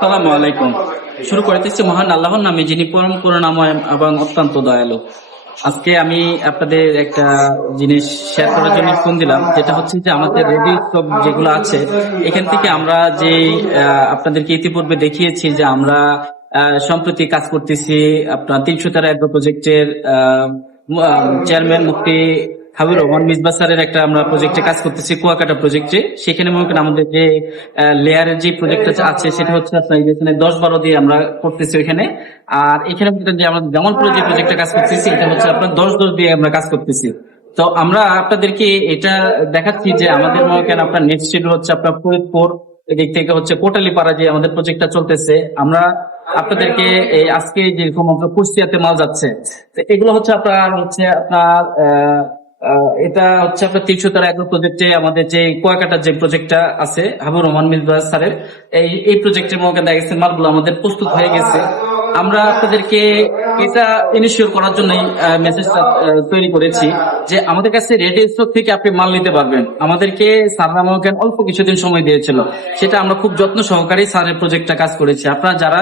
সালামু আলাইকুম। শুরু করতেছি মহান আল্লাহর নামে, যিনি পরম করুণাময় এবং অত্যন্ত দয়ালু। আজকে আমি আপনাদের একটা জিনিস শেয়ার করার জন্য ফোন দিলাম, যেটা হচ্ছে যে আমাদের রেডিও স্টক যেগুলো আছে, এখান থেকে আমরা যে আপনাদেরকে ইতিপূর্বে দেখিয়েছি যে আমরা সম্প্রতি কাজ করতেছি আপনার 313 প্রজেক্টের চেয়ারম্যান মুফতি হাবিবুর রহমান মিসবাহ স্যারের একটা আমরা প্রজেক্টে কাজ করতেছি, কুয়াকাটা প্রজেক্টে। সেখানে মনে করেন আমাদের যে লেয়ারের যে প্রজেক্ট আছে সেটা হচ্ছে আপনার এখানে 10-12 দিয়ে আমরা করতেছি ওইখানে। আর এখানে মনে করেন যে আমরা জামালপুরে যে প্রজেক্টটা কাজ করতেছি এটা হচ্ছে আপনার 10-10 দিয়ে আমরা কাজ করতেছি। তো আমরা আপনাদেরকে এটা দেখাচ্ছি যে আমাদের মনে করেন আপনার নেক্সট শিডিউল হচ্ছে আপনার ফরিদপুর, এদিক থেকে হচ্ছে কোটালীপাড়া যে আমাদের প্রজেক্টটা চলতেছে। আমরা আপনাদেরকে এই আজকে যেরকম আমরা কুষ্টিয়াতে মাল যাচ্ছে, তো এগুলো হচ্ছে আপনার এটা হচ্ছে আপনার 313 প্রজেক্টে আমাদের যে কুয়াকাটার যে প্রজেক্টটা আছে হাবিবুর রহমান মিসবাহ স্যারের, এই প্রজেক্টের মধ্যে দেখা গেছে মালগুলো আমাদের প্রস্তুত হয়ে গেছে। আমরা আপনাদেরকে এটা ইনিশিয়েট করার জন্য মেসেজটা তৈরি করেছি যে আমাদের কাছে রেডি স্টক থেকে আপনি মাল নিতে পারবেন। আমাদেরকে স্যাররা আমাকে অল্প কিছুদিন সময় দিয়েছিল, সেটা আমরা খুব যত্ন সহকারে স্যারের প্রজেক্টটা কাজ করেছি। আপনারা যারা